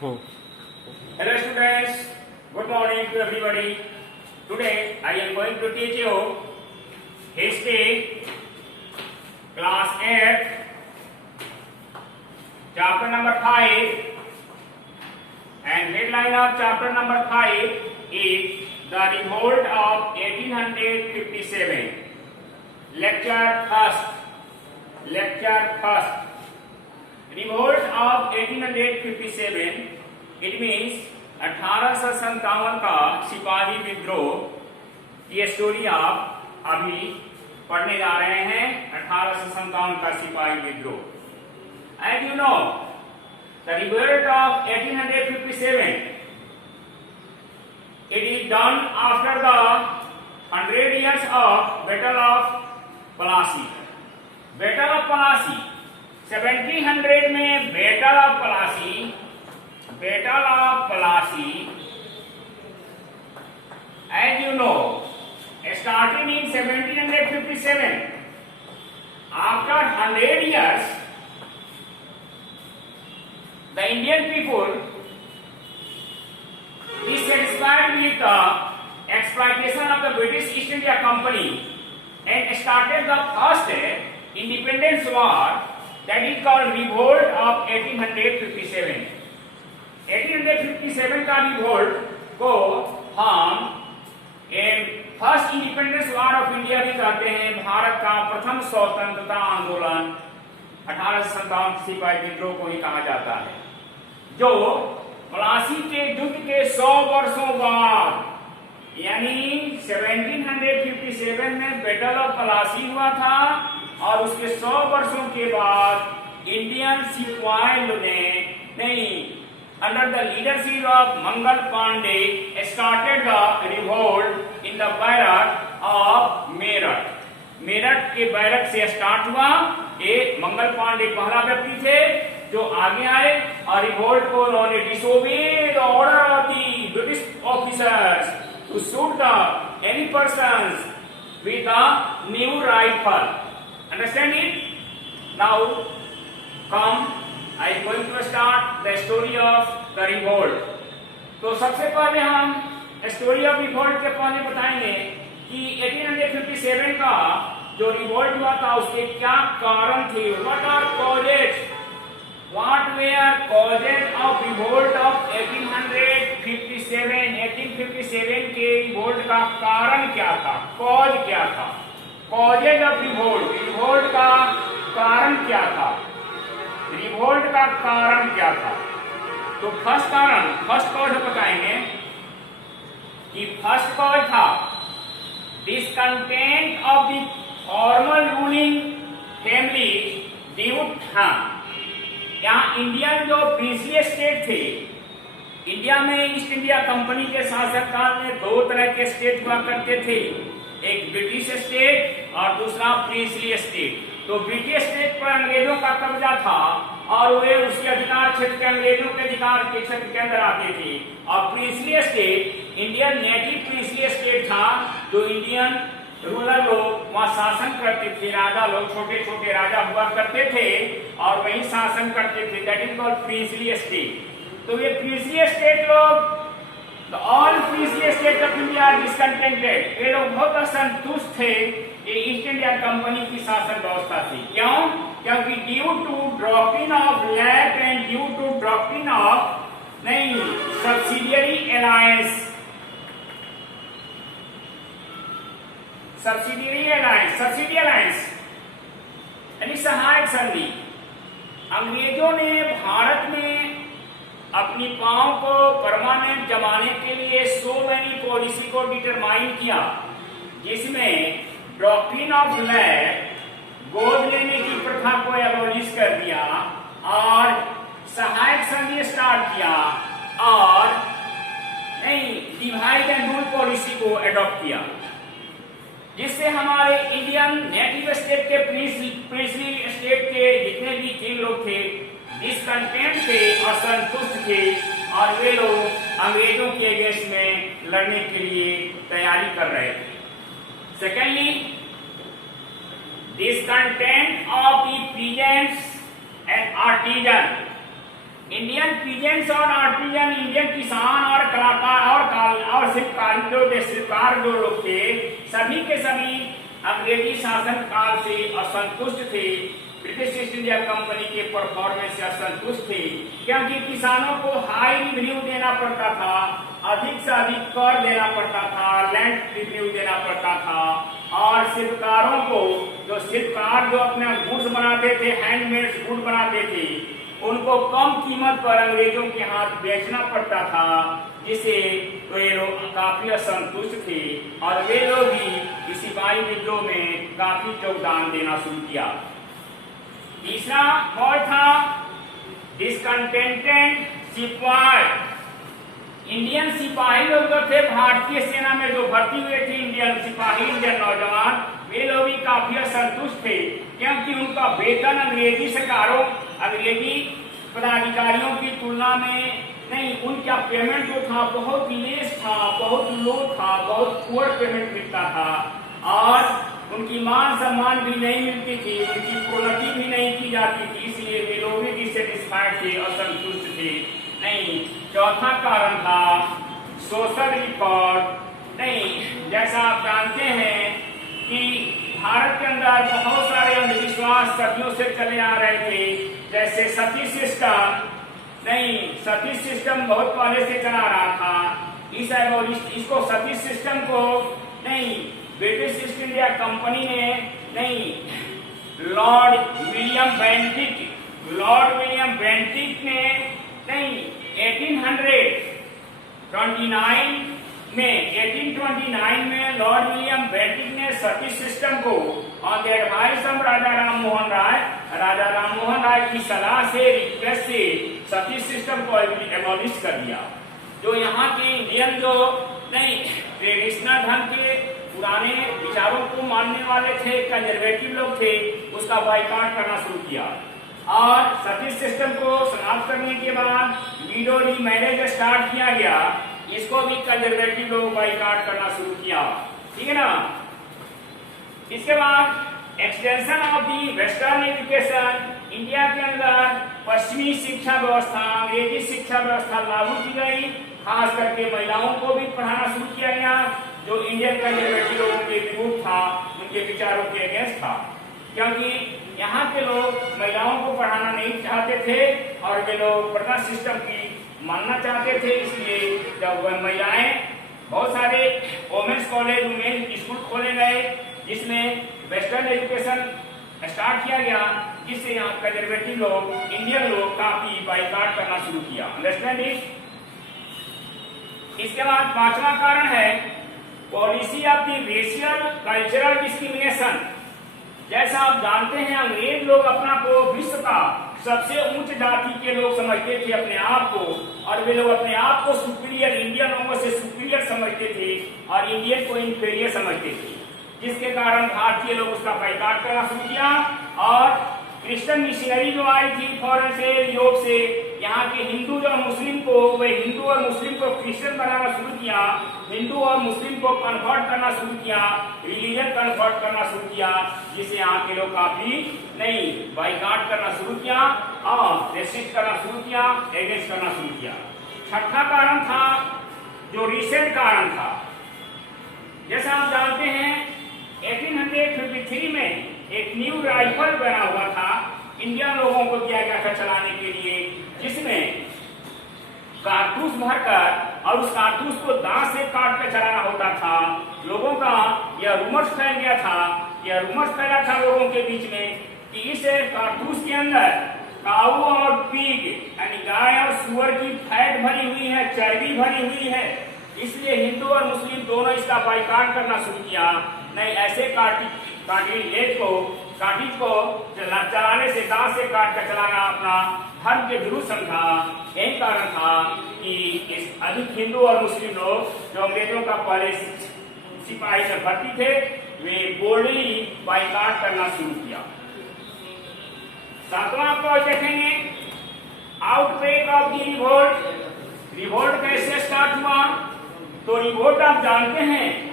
Hmm. Hello students, good morning to everybody. Today I am going to teach you history class 8 chapter number 5, and headline of chapter number 5 is the revolt of 1857. Lecture first. Revolt of 1857, it means 1857 का सिपाही विद्रोह। ये story आप अभी पढ़ने जा रहे हैं। 1857 का सिपाही विद्रोह। And you know the revolt of 1857, it is done after the 100 years of Battle of Plassey. Battle of Plassey 1700 में battle of Plassey as you know starting in 1757. After 100 years the Indian people is satisfied with the exploitation of the British East India Company and started the first independence war, that is called revolt of 1857. 1857 का revolt को हम first independence war of India भी कहते हैं। भारत का प्रथम स्वतंत्रता आंदोलन 1857 सिपाही विद्रोह को ही कहा जाता है, जो प्लासी के युद्ध के 100 वर्षों बाद यानी 1757 में बैटल ऑफ प्लासी हुआ था, और उसके 100 वर्षों के बाद इंडियन सिपाही ने under the leadership of Mangal Pandey started the revolt in the barrack of Meerut. Meerut के बैरक से स्टार्ट हुआ। एक मंगल पांडे पहला व्यक्ति थे जो आगे आए और रिवोल्ट को उन्होंने disobey the order of the British officers to shoot the any persons with the new rifle. Understand it? Now come, I am going to start the story of the revolt. तो सबसे पहले हम story of revolt के पहले बताएंगे कि 1857 का जो रिवोल्ट हुआ था उसके क्या कारण थे। What are causes? What were causes of revolt of 1857? 1857 के रिवोल्ट का कारण क्या था, कॉज क्या था, कॉजेज ऑफ रिवोल्ट, रिवोल्ट का कारण क्या था, रिवोल्ट का कारण क्या था। तो फर्स्ट कॉज बताएंगे कि फर्स्ट कॉज था discontent of the formal ruling family due था। यहाँ इंडियन जो प्रिंसली स्टेट थे, इंडिया में ईस्ट इंडिया कंपनी के शासक काल में 2 तरह के स्टेट हुआ करते थे, एक ब्रिटिश स्टेट और दूसरा प्रिंसली स्टेट। तो ब्रिटिश स्टेट पर अंग्रेजों का कब्जा था और वे उसके अधिकार क्षेत्र के अंग्रेजों के अधिकार के क्षेत्र के अंदर आते थे। और princely state Indian native princely state था, जो इंडियन रूलर लोग वहां शासन करते थे। राजा लोग छोटे छोटे राजा हुआ करते थे और वही शासन करते थे। That is called princely state. तो ये प्रिंसली स्टेट लोग all princely state of India are discontented. ये लोग बहुत असंतुष्ट थे ये ईस्ट इंडिया कंपनी की शासन व्यवस्था थी। क्यों? क्योंकि due to dropping of land and due to dropping of subsidiary alliance. Subsidy alliance यानी सहायक संधि। अंग्रेजों ने भारत में अपनी पांव को परमानेंट जमाने के लिए सो मैनी पॉलिसी को डिटरमाइन किया, जिसमें डॉक्ट्रिन ऑफ लैंड, गोद लेने की प्रथा को एबॉलिश कर दिया और सहायक संधि स्टार्ट किया और डिवाइड एंड रूल पॉलिसी को एडॉप्ट किया, जिससे हमारे इंडियन नेटिव स्टेट के प्रिंसली स्टेट के जितने भी किंग लोग थे डिसकंटेंट थे, असंतुष्ट थे, और वे लोग अंग्रेजों के अगेंस्ट में लड़ने के लिए तैयारी कर रहे थे। Secondly, discontent of the peasants and artisan, Indian peasants और आर्टिजन, इंडियन किसान और कलाकार और शिल्पकार जो लोग थे, सभी के सभी अंग्रेजी शासन काल से असंतुष्ट थे, ब्रिटिश ईस्ट इंडिया कंपनी के परफॉर्मेंस से असंतुष्ट थे, क्योंकि किसानों को हाई रिवेन्यू देना पड़ता था, अधिक से अधिक कर देना पड़ता था, लैंड रिवेन्यू देना पड़ता था, और शिल्पकारों को, जो शिल्पकार जो अपने गुड्स बनाते थे, हैंडमेड गुड बनाते थे, उनको कम कीमत पर अंग्रेजों के हाथ बेचना पड़ता था, जिसे वे लोग काफी असंतुष्ट थे और वे लोग भी इस सिपाही विद्रोह में काफी योगदान देना शुरू किया। तीसरा पॉइंट था डिसकंटेंटेड सिपाही। इंडियन सिपाही लोग जो थे, भारतीय सेना में जो भर्ती हुए थे इंडियन सिपाही, इंडियन नौजवान, वे लोग भी काफी असंतुष्ट थे, क्योंकि उनका वेतन अंग्रेजी सरकारों, अंग्रेजी पदाधिकारियों की तुलना में नहीं, उनका पेमेंट जो था बहुत लेस था, बहुत लो था, बहुत पुअर पेमेंट मिलता था, और उनकी मान सम्मान भी नहीं मिलती थी, उनकी प्रोन्नति भी नहीं की जाती थी, इसलिए वे लोग भी डिससेटिस्फाइड थे, असंतुष्ट थे। नहीं, चौथा कारण था सोशल रिकॉर्ड। नहीं, जैसा आप जानते हैं कि भारत के अंदर बहुत सारे अंधविश्वास सदियों से चले आ रहे थे, जैसे सती सिस्टम। नहीं, सती सिस्टम बहुत पहले से चला रहा था। इसको सती सिस्टम को नहीं, ब्रिटिश ईस्ट इंडिया कंपनी ने नहीं, लॉर्ड विलियम बेंटिक ने नहीं 1829 में लॉर्ड विलियम बेंटिक ने सती सिस्टम को ऑन द एडवाइस ऑफ राजा राम मोहन राय की सलाह से, रिक्वेस्ट से सती सिस्टम को एबॉलिश कर दिया। जो यहाँ के इंडियन जो नहीं ट्रेडिशनल ढंग के पुराने विचारों को मानने वाले थे, कंजर्वेटिव लोग थे, उसका बाइकआउट करना शुरू किया, और सती सिस्टम को समाप्त करने के बाद विडो रीमैरिज स्टार्ट किया गया, इसको भी कंजर्वेटिव लोग बाइकआउट करना शुरू किया। ठीक है ना। इसके बाद extension of the western education. India के अंदर पश्चिमी शिक्षा व्यवस्था, अंग्रेजी शिक्षा व्यवस्था लागू की गई, खास करके महिलाओं को भी पढ़ाना शुरू किया गया, जो इंडियन कंजर्वेटिव लोगों के विरुद्ध था, उनके विचारों के अगेंस्ट था, क्योंकि यहाँ के लोग महिलाओं को पढ़ाना नहीं चाहते थे और वे लोग प्रथा सिस्टम की मानना चाहते थे। इसलिए जब वह महिलाएं, बहुत सारे वोमेन्स कॉलेज, वुमेन्स स्कूल खोले गए, जिसमें वेस्टर्न एजुकेशन स्टार्ट किया गया, जिससे यहाँ कंजर्वेटिव लोग, इंडियन लोग काफी बाइकआउट करना शुरू किया। Understand it. इसके बाद पांचवा कारण है policy of the racial cultural discrimination. जैसा आप जानते हैं, अंग्रेज लोग अपना को विश्व का सबसे उच्च जाति के लोग समझते थे अपने आप को, और वे लोग अपने आप को सुपीरियर, इंडियन लोगों से सुपीरियर समझते थे और इंडियन को इंफीरियर समझते थे, जिसके कारण भारतीय लोग उसका बाइकआउट करना शुरू किया। और क्रिश्चियन मिशनरी जो आई थी फॉरेन से, यूरोप से, यहाँ के हिंदू जो मुस्लिम को, वे हिंदू और मुस्लिम को क्रिश्चियन बनाना शुरू किया, हिंदू और मुस्लिम को कन्वर्ट करना शुरू किया, रिलीजन कन्वर्ट करना शुरू किया, जिससे यहाँ के लोग काफी नहीं बाइकआउट करना शुरू किया और रेसिस्ट करना शुरू किया, एगेंस्ट करना शुरू किया। छठा कारण था जो रिसेंट कारण था, जैसा आप जानते हैं 1853 में एक न्यू राइफल बना हुआ था, इंडियन लोगों को दिया गया था चलाने के लिए, जिसमें कारतूस भरकर और उस कारतूस को दांत से काट कर चलाना होता था। लोगों का यह रूमर्स फैला था लोगों के बीच में कि इस कारतूस के अंदर काऊ और पिग यानी गाय और सुअर की फैट भरी हुई है, चर्बी भरी हुई है, इसलिए हिंदू और मुस्लिम दोनों इसका बाइकआउट करना शुरू किया। नहीं, ऐसे काटिज को चलाने से, दांत से काट कर चलाना अपना धर्म के विरुद्ध समझा। यही कारण था कि इस अधिक हिंदू और मुस्लिम लोग जो अंग्रेजों का पहले सिपाही में भर्ती थे, वे बोल्डली बाइकआउट करना शुरू किया। सातवां आपको देखेंगे outbreak of the revolt. Revolt कैसे स्टार्ट हुआ? तो रिवोल्ट आप जानते हैं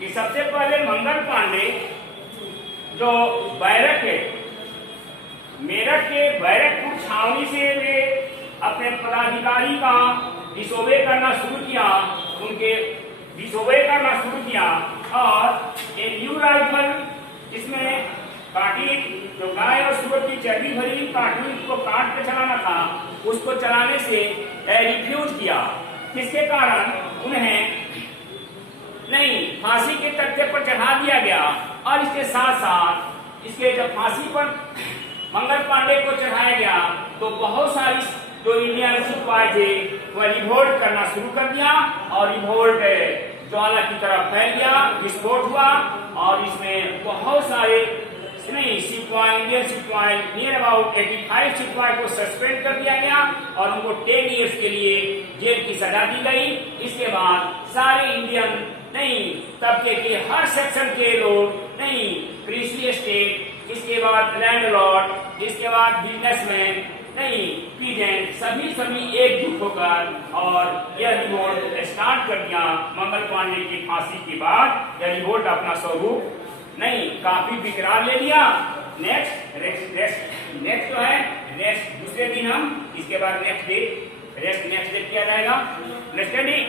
कि सबसे पहले मंगल पांडे जो बैरक है, मेरठ के बैरकपुर छावनी से वे अपने पदाधिकारी का डिसोबे करना शुरू किया, उनके डिसोबे करना शुरू किया और एक न्यू राइफल इसमें काटी, जो गाय और सुअर की चर्बी भरी काटून को काट के चलाना था, उसको चलाने से रिफ्यूज किया, जिसके कारण उन्हें नहीं फांसी के तख्ते पर चढ़ा दिया गया। और इसके साथ साथ इसके जब फांसी पर मंगल पांडे को चढ़ाया गया तो बहुत सारी जो इंडियन सिपाही थे वह रिवोल्ट करना शुरू कर दिया और रिवोल्ट ज्वाला की तरफ फैल गया, विस्फोट हुआ और इसमें बहुत सारे सिपाही, इंडियन सिपाही नियर अबाउट 85 सिपाही को सस्पेंड कर दिया गया और उनको 10 इयर्स के लिए जेल की सजा दी गई। इसके बाद सारे इंडियन तबके के हर सेक्शन के लोग कृषि एस्टेट, इसके बाद लैंडलॉर्ड, इसके बाद बिजनेसमैन पीजेंट, सभी एकजुट होकर और यह रिवोल्ट स्टार्ट कर दिया। मंगल पांडे की फांसी के बाद यह रिवोल्ट अपना स्वरूप काफी विकराल ले लिया। नेक्स्ट जो है नेक्स्ट दूसरे दिन हम इसके बाद नेक्स्ट डे किया जाएगा। अंडरस्टैंडिंग।